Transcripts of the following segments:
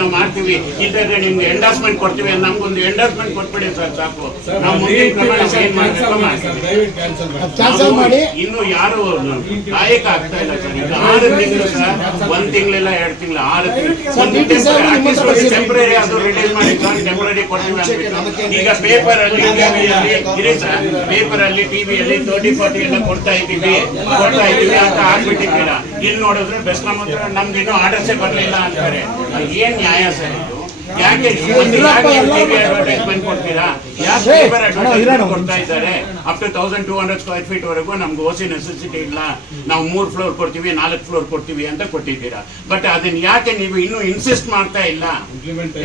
ನಾವು ಮಾಡ್ತೀವಿ ಇಲ್ಲದ್ರೆ ನಿಮ್ಗೆ ಎಂಡಾಸ್ಮೆಂಟ್ ಕೊಡ್ತೀವಿ ನಮ್ಗೊಂದು ಎಂಡಾಸ್ಮೆಂಟ್ ಕೊಟ್ಬಿಡಿ ಸರ್ ಸಾಕು ನಾವು ಮುಂದಿನ ಕ್ರಮ ಮಾಡಿ ಇನ್ನು ಯಾರು ಕಾಯಕ ಆಗ್ತಾ ಇಲ್ಲ ಸರ್ ಈಗ ಆರು ತಿಂಗಳು ಸರ್ ಒಂದ್ ತಿಂಗಳಿಲ್ಲ ಎರಡ್ ತಿಂಗಳು ಆರು ತಿಂಗಳು ಟೆಂಪ್ರರಿ ಅದು ರಿಲೀಸ್ ಮಾಡಿ ಸರ್ ಟೆಂಪ್ರರಿ ಕೊಡ್ತೀವಿ ಅಂದ್ಬಿಟ್ಟು ಈಗ ಪೇಪರ್ ಅಲ್ಲಿ ಟಿವಿಯಲ್ಲಿ ಇರಿ ಸರ್ ಪೇಪರ್ ಅಲ್ಲಿ ಟಿವಿಯಲ್ಲಿ ತರ್ಟಿ ಫಾರ್ಟಿ ಎಲ್ಲ ಕೊಡ್ತಾ ಇದ್ದೀವಿ ಕೊಡ್ತಾ ಇದ್ದೀವಿ ಅಂತ ಆಗ್ಬಿಟ್ಟಿದ್ದೀರಾ ಇಲ್ಲಿ ನೋಡಿದ್ರೆ ಬೆಸ್ಟ್ ನಮ್ಮ ನಮ್ಗೆ ಇನ್ನೂ ಆರ್ಡರ್ಸೇ ಬರ್ಲಿಲ್ಲ ಅಂತಾರೆ ಏನ್ અહીંયા છે ಯಾಕೆ ಕೊಡ್ತಾ ಇದ್ದಾರೆ up to thousand two hundred square feet ವರೆಗೂ ನಮ್ಗೆ ಓಸಿ ನೆಸೆಸಿಟಿ ಇಲ್ಲ ನಾವು ಮೂರ್ ಫ್ಲೋರ್ ಕೊಡ್ತೀವಿ ನಾಲ್ಕು ಫ್ಲೋರ್ ಕೊಡ್ತೀವಿ ಅಂತ ಕೊಟ್ಟಿದ್ದೀರಾ ಬಟ್ ಅದನ್ನ ಯಾಕೆ ನೀವು ಇನ್ನೂ ಇನ್ಸಿಸ್ಟ್ ಮಾಡ್ತಾ ಇಲ್ಲ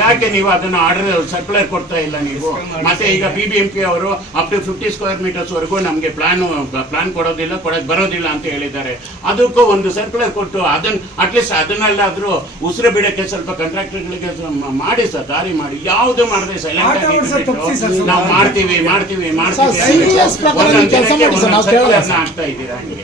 ಯಾಕೆ ನೀವು ಅದನ್ನ ಆರ್ಡರ್ ಸರ್ಕ್ಯುಲರ್ ಕೊಡ್ತಾ ಇಲ್ಲ ನೀವು ಮತ್ತೆ ಈಗ ಬಿ ಬಿ ಎಂ ಪಿ ಅವರು up to fifty square metres ವರೆಗೂ ನಮ್ಗೆ ಪ್ಲಾನ್ ಪ್ಲಾನ್ ಕೊಡೋದಿಲ್ಲ ಕೊಡಕ್ ಬರೋದಿಲ್ಲ ಅಂತ ಹೇಳಿದ್ದಾರೆ ಅದಕ್ಕೂ ಒಂದು ಸರ್ಕ್ಯುಲರ್ ಕೊಟ್ಟು ಅದನ್ನ ಅಟ್ಲೀಸ್ಟ್ ಅದನ್ನಲ್ಲಾದ್ರೂ ಉಸಿರು ಬಿಡಕ್ಕೆ ಸ್ವಲ್ಪ ಕಾಂಟ್ರಾಕ್ಟರ್ಗಳಿಗೆ ಮಾಡಿ ಮಾಡಿ ಸರ್ ದಾರಿ ಮಾಡಿ ಯಾವ್ದು ಮಾಡದೆ ನಾವ್ ನಾವು ಮಾಡ್ತೀವಿ ಮಾಡ್ತೀವಿ ಮಾಡ್ತೀವಿ ಆಗ್ತಾ ಇದ್ದೀರಾ ಹಂಗೆ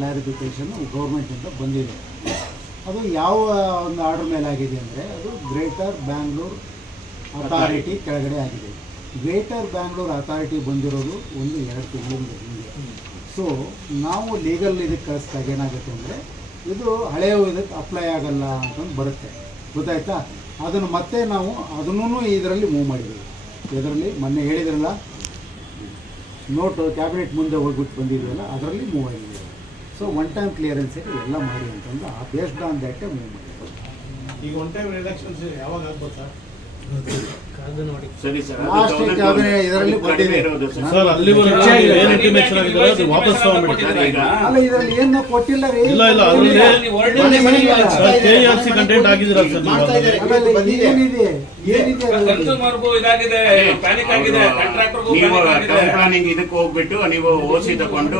ಕ್ಲಾರಿಫಿಕೇಷನ್ ಗೌರ್ಮೆಂಟಿಂದ ಬಂದಿದೆ ಅದು ಯಾವ ಒಂದು ಆರ್ಡರ್ ಮೇಲೆ ಆಗಿದೆ ಅಂದರೆ ಅದು ಗ್ರೇಟರ್ ಬ್ಯಾಂಗ್ಳೂರ್ ಅಥಾರಿಟಿ ಕೆಳಗಡೆ ಆಗಿದೆ ಗ್ರೇಟರ್ ಬ್ಯಾಂಗ್ಳೂರ್ ಅಥಾರಿಟಿ ಬಂದಿರೋದು ಒಂದು ಎರಡು ಮೂರು ಹಿಂದೆ ಸೊ ನಾವು ಲೀಗಲ್ ಇದಕ್ಕೆ ಕಳಿಸಿದಾಗ ಏನಾಗುತ್ತೆ ಅಂದರೆ ಇದು ಹಳೆಯ ಇದಕ್ಕೆ ಅಪ್ಲೈ ಆಗಲ್ಲ ಅಂತಂದು ಬರುತ್ತೆ ಗೊತ್ತಾಯ್ತಾ ಅದನ್ನು ಮತ್ತೆ ನಾವು ಅದನ್ನೂ ಇದರಲ್ಲಿ ಮೂವ್ ಮಾಡಿದ್ದೀವಿ ಇದರಲ್ಲಿ ಮೊನ್ನೆ ಹೇಳಿದ್ರಲ್ಲ ನೋಟು ಕ್ಯಾಬಿನೆಟ್ ಮುಂದೆ ಹೋಗ್ಬಿಟ್ಟು ಬಂದಿದ್ವಲ್ಲ ಅದರಲ್ಲಿ ಮೂವ್ ಆಗಿದ್ದೀವಿ ಸೊ ಒನ್ ಟೈಮ್ ಕ್ಲಿಯರೆನ್ಸ್ ಎಲ್ಲ ಮಾಡಿ ಅಂತಂದ್ರೆ ಆ ಬೇಸ್ಡ್ ಆನ್ ದ್ಯಾಟೇ ಮೂವ್ ಮಾಡಿ ಈಗ ಒನ್ ಟೈಮ್ ರಿಡಕ್ಷನ್ಸ್ ಯಾವಾಗ ಆಗ್ಬೋದು ಸರ್ ಸರಿ ಇದಕ್ಕೆ ಹೋಗ್ಬಿಟ್ಟು ನೀವು ಓಸಿ ತಗೊಂಡು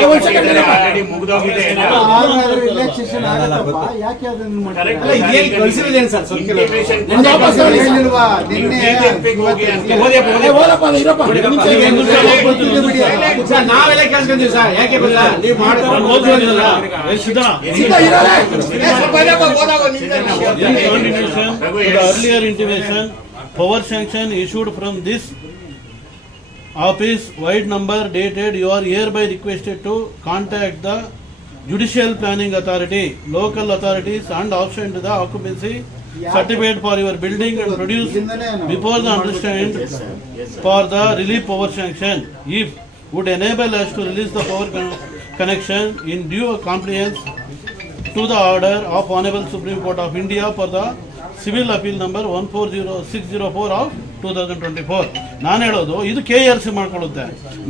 ಮಾಡ್ತಾರೆ ಮುಗ್ದೋಗಿದೆ The earlier intimation, power sanction issued from this office, wide number dated, you are hereby requested to contact the judicial planning authority, local authorities and option to the occupancy certificate for your building and produce before the understand for the relief power sanction if would enable us to release the power connection in due compliance to the order of Honorable Supreme Court of India for the civil appeal number 140604 of two thousand twenty four ನಾನು ಹೇಳೋದು ಇದು K R C ಮಾಡ್ಕೊಳ್ಳುತ್ತೆ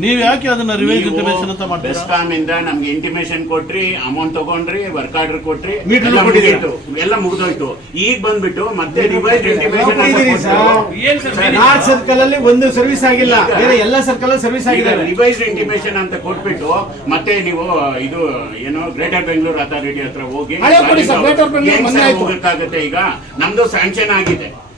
ನೀವು ಯಾಕೆ ಅದನ್ನ revise intimation ಅಂತ ಮಾಡ್ತೀರಾ ಬೆಸ್ಕಾಮ್ ಇಂದ ನಮ್ಗೆ ಇಂಟಿಮೇಷನ್ ಕೊಟ್ರಿ ಅಮೌಂಟ್ ತಗೊಂಡ್ರಿ ವರ್ಕ್ ಆರ್ಡರ್ ಕೊಟ್ರಿ Meter ಎಲ್ಲ ಮುಗ್ದೋಯ್ತು. ಎಲ್ಲ ಮುಗಿದೋಯ್ತು ಈಗ ಬಂದ್ಬಿಟ್ಟು ಮತ್ತೆ ರಿವೈಸ್ ಇಂಟಿಮೇಷನ್ ಕೊಟ್ಟಿದ್ದೀರಿ ಸರ್. ಸರ್ಕಲ್ ಅಲ್ಲಿ ಒಂದು ಸರ್ವಿಸ್ ಆಗಿಲ್ಲ ಬೇರೆ ಎಲ್ಲ ಸರ್ಕಲ್ ಅಲ್ಲಿ ಸರ್ವಿಸ್ ಆಗಿದೆ ರಿವೈಸ್ ಇಂಟಿಮೇಷನ್ ಅಂತ ಕೊಟ್ಬಿಟ್ಟು ಮತ್ತೆ ನೀವು ಇದು ಏನು ಗ್ರೇಟರ್ ಬೆಂಗಳೂರು ಅಥಾರಿಟಿ ಹತ್ರ ಹೋಗಿ ಹಳೆ ಹೋಗಕ್ಕಾಗತ್ತೆ ಈಗ ನಮ್ದು ಸ್ಯಾಂಕ್ಷನ್ ಆಗಿದೆ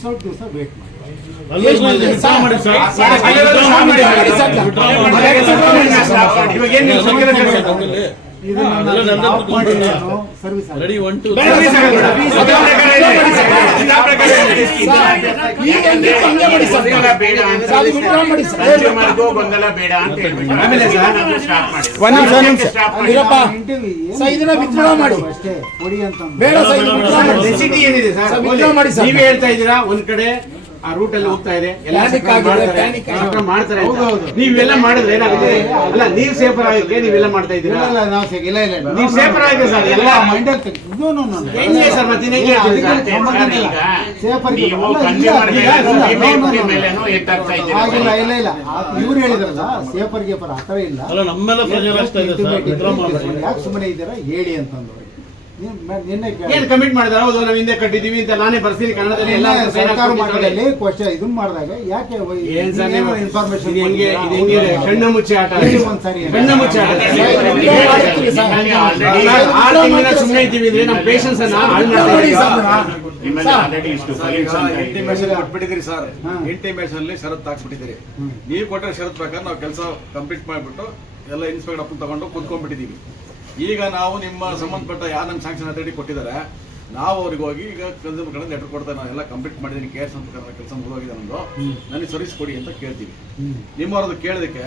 ಸ್ವಲ್ಪ ದಿವಸ ವೇಟ್ ಮಾಡಿ ಇವಾಗ ರೆಡಿ ಮಾಡಿ ನೀವೇ ಹೇಳ್ತಾ ಇದೀರಾ ಒಂದ್ ಕಡೆ ಆ ರೂಟ್ ಅಲ್ಲಿ ಹೋಗ್ತಾ ಇದೆ ಎಲ್ಲ ಮಾಡ್ತಾರೆ ನೀವೆಲ್ಲ ಮಾಡಿದ್ರೆ ಅಲ್ಲ ನೀವ್ ಸೇಫರ್ ಆಗುತ್ತೆ ನೀವೆಲ್ಲ ಮಾಡ್ತಾ ಇದ್ದೀರಾ ಹೇಳಿದ್ರಲ್ಲ ಸೇಫರ್ ಯಾಕೆ ಸುಮ್ಮನೆ ಇದ್ದೀರಾ ಹೇಳಿ ಅಂತಂದ್ರು ಏನ್ ಕಮಿಟ್ ಮಾಡಿದಾರ ಹೌದು ನಾವು ಹಿಂದೆ ಕಟ್ಟಿದೀವಿ ಅಂತ ನಾನೇ ಬರ್ತೀನಿ ಕನ್ನಡದಲ್ಲಿ ಎಲ್ಲ ಸರ್ಕಾರ ಮಟ್ಟದಲ್ಲಿ ಕ್ವಶನ್ ಇದನ್ನ ಮಾಡಿದಾಗ ಯಾಕೆ ಏನ್ ಸರ್ ನೀವು ಇನ್ಫಾರ್ಮೇಶನ್ ಹೆಂಗೆ ಇದು ಹೆಂಗೆ ಕಣ್ಣ ಮುಚ್ಚಿ ಆಟ ಕಣ್ಣ ಮುಚ್ಚಿ ಆಟ ಆರು ತಿಂಗಳ ಸುಮ್ಮನೆ ಇದ್ದೀವಿ ಅಂದ್ರೆ ನಮ್ಮ ಪೇಷನ್ಸ್ ಅನ್ನ ಹಾಳು ಕೊಟ್ಬಿಟ್ಟಿದ್ರಿ ಸರ್ ಇಂಟಿಮೇಶನ್ ಅಲ್ಲಿ ಷರತ್ತು ಹಾಕ್ಬಿಟ್ಟಿದ್ದೀರಿ ನೀವು ಕೊಟ್ಟರೆ ಷರತ್ ಪ್ರಕಾರ ನಾವು ಕೆಲಸ ಕಂಪ್ಲೀಟ್ ಮಾಡಿಬಿಟ್ಟು ಎಲ್ಲ ಇನ್ಸ್ಪೆಕ್ಟರ್ ಅಪ್ಪ ತಗೊಂಡು ಕುತ್ಕೊಂಡ್ಬಿಟ್ಟಿದ್ದೀವಿ ಈಗ ನಾವು ನಿಮ್ಮ ಸಂಬಂಧಪಟ್ಟ ಯಾರು ನಮ್ಗೆ ಸ್ಯಾಂಕ್ಷನ್ ಅಥಾರಿಟಿ ಕೊಟ್ಟಿದ್ದಾರೆ ನಾವು ಅವ್ರಿಗೆ ಹೋಗಿ ಈಗ ಕನ್ಸ್ಯೂಮರ್ ಕಡೆ ಲೆಟರ್ ಕೊಡ್ತಾ ನಾನು ಎಲ್ಲ ಕಂಪ್ಲೀಟ್ ಮಾಡಿದ್ದೀನಿ ಕೇರ್ ಅಂತ ಕೆಲಸ ಮುಗಿದೋಗಿದೆ ನಮ್ದು ನನಗೆ ಸರ್ವಿಸ್ ಕೊಡಿ ಅಂತ ಕೇಳ್ತೀವಿ ನಿಮ್ಮವ್ರದ್ದು ಕೇಳಿದಕ್ಕೆ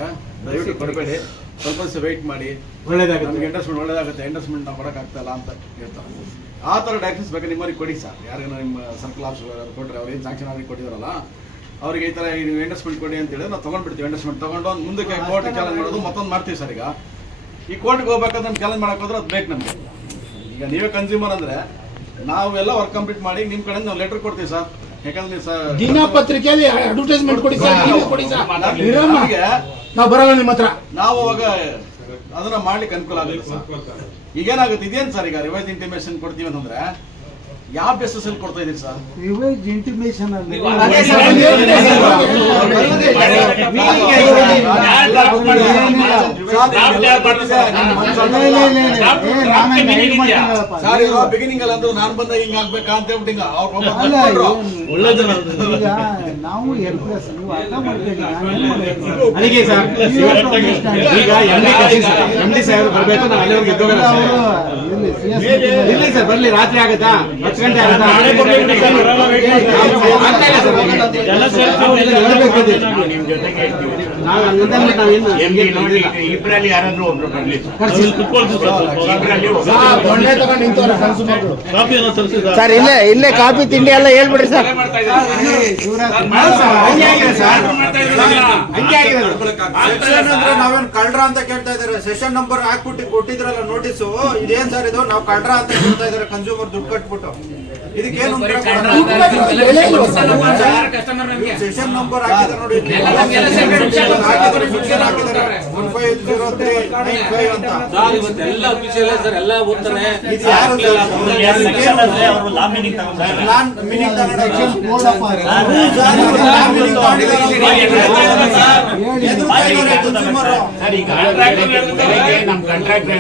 ದಯವಿಟ್ಟು ಕೊಡಬೇಡಿ ಸ್ವಲ್ಪ ದಿವಸ ವೆಯ್ಟ್ ಮಾಡಿ ಒಳ್ಳೇದಾಗುತ್ತೆ ನಮಗೆ ಒಳ್ಳೇದಾಗುತ್ತೆ ಇಂಡಸ್ಟ್ಮೆಂಟ್ ನಾವು ಕೊಡೋಕ್ಕಾಗ್ತಲ್ಲ ಅಂತ ಹೇಳ್ತಾರೆ ಆ ಥರ ಡಾಕ್ಯುಮೆಂಟ್ಸ್ ಬೇಕಾದ್ರೆ ನಿಮ್ಮವ್ರಿಗೆ ಕೊಡಿ ಸರ್ ಯಾರಿಗಾನ ನಿಮ್ಮ ಸರ್ಕಲ್ ಆಫೀಸರ್ ಕೊಟ್ಟರೆ ಅವ್ರು ಏನು ಸ್ಯಾಂಕ್ಷನ್ ಆಗಿ ಕೊಟ್ಟಿದ್ದಾರಲ್ಲ ಅವ್ರಿಗೆ ಈ ಥರ ಇಂಡಸ್ಟ್ಮೆಂಟ್ ಕೊಡಿ ಅಂತ ಹೇಳಿದ್ರೆ ನಾವು ತೊಗೊಂಡ್ಬಿಡ್ತೀವಿ ಇಂಡಸ್ಟ್ಮೆಂಟ್ ತೊಗೊಂಡು ಮುಂದಕ್ಕೆ ಕೋರ್ಟ್ ಚಾಲೆಂಜ್ ಮಾಡೋದು ಮತ್ತೊಂದು ಮಾಡ್ತೀವಿ ಸರ್ ಈಗ ಈ ಕೋರ್ಟ್ಗೆ ಹೋಗ್ಬೇಕಾದ್ರೆ ಚಾಲೆಂಜ್ ಮಾಡಕ್ ಹೋದ್ರೆ ಅದು ಬೇಕು ನಮಗೆ ಈಗ ನೀವೇ ಕನ್ಸ್ಯೂಮರ್ ಅಂದ್ರೆ ನಾವೆಲ್ಲ ವರ್ಕ್ ಕಂಪ್ಲೀಟ್ ಮಾಡಿ ನಿಮ್ ಕಡೆ ನಾವು ಲೆಟರ್ ಕೊಡ್ತೀವಿ ಸರ್ ಯಾಕಂದ್ರೆ ನೀವು ಸರ್ ದಿನಪತ್ರಿಕೆಯಲ್ಲಿ ಅಡ್ವರ್ಟೈಸ್ಮೆಂಟ್ ಕೊಡಿ ಸರ್ ನೀವು ಕೊಡಿ ಸರ್ ನಾವು ಬರೋಣ ನಿಮ್ಮ ಹತ್ರ ನಾವು ಅವಾಗ ಅದನ್ನ ಮಾಡ್ಲಿಕ್ಕೆ ಅನುಕೂಲ ಆಗುತ್ತೆ ಸರ್ ಈಗೇನಾಗುತ್ತೆ ಇದೇನು ಸರ್ ಈಗ ರಿವೈಸ್ ಇಂಟಿಮೇಷನ್ ಕೊಡ್ತೀವಿ ಅಂತಂದ್ರೆ ಯಾವ ಬೇಸಸ್ ಕೊಡ್ತಾ ಇದೀರಿ ಸರ್ ಇಂಟಿಮೇಷನ್ ಸರ್ ಬಿಗಿನಿಂಗ್ ಅಲ್ಲಿ ಅಂದ್ರೆ ನಾನು ಬಂದ ಹಿಂಗ ಅಂತ ಅವ್ರು ನಾವು ಸರ್ ಎಂಡಿ ಇಲ್ಲಿ ಸರ್ ಬರ್ಲಿ ರಾತ್ರಿ ಆಗುತ್ತಾ ಸರ್ ಇಲ್ಲೇ ಇಲ್ಲೇ ಕಾಫಿ ತಿಂಡಿ ಎಲ್ಲ ಹೇಳ್ಬಿಡ್ರಿ ಸರ್ ನಾವೇನ್ ಕಳ್ರ ಅಂತ ಕೇಳ್ತಾ ಇದಾರೆ ಸೆಷನ್ ನಂಬರ್ ಹಾಕ್ಬಿಟ್ಟು ಕೊಟ್ಟಿದ್ರಲ್ಲ ನೋಟಿಸು ಇದೇನ್ ಸರ್ ಇದು ನಾವು ಕಳ್ರ ಅಂತ ಕೇಳ್ತಾ ಇದಾರೆ ಕನ್ಸ್ಯೂಮರ್ ದುಡ್ಡು ಕಟ್ಬಿಟ್ಟು Thank you. ಸೆಷನ್ ನಂಬರ್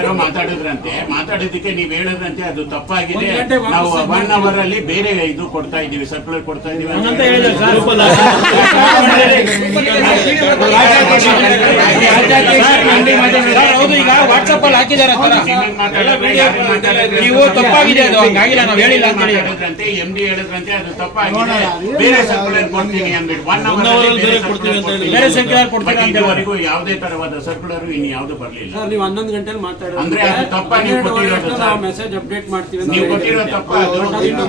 ನಮ್ ಮಾತಾಡಿದ್ರಂತೆ ಮಾತಾಡಿದಕ್ಕೆ ನೀವ್ ಹೇಳದ್ರಂತೆ ಅದು ತಪ್ಪಾಗಿದೆ ನಾವು ಒನ್ ಅಲ್ಲಿ ಬೇರೆ ಇದು ಕೊಡ್ತಾ ಇದ್ದೀವಿ ಸರ್ಕ್ಯುಲರ್ ಕೊಡ್ತಾ ಇದ್ದೀವಿ ಹೌದು ತಪ್ಪಾಗಿದೆ ಯಾವುದೇ ತರವಾದ ಸರ್ಕ್ಯುಲರ್ ಇನ್ನು ಯಾವ್ದು ಬರಲಿಲ್ಲ ಸರ್ ನೀವು ಹನ್ನೊಂದು ಗಂಟೆಲಿ ಮಾತಾಡೋದು ಅಂದ್ರೆ ಅದು ನೀವು ಮೆಸೇಜ್ ಅಪ್ಡೇಟ್ ಮಾಡ್ತೀವಿ ನೀವು ಕೊಟ್ಟಿರೋ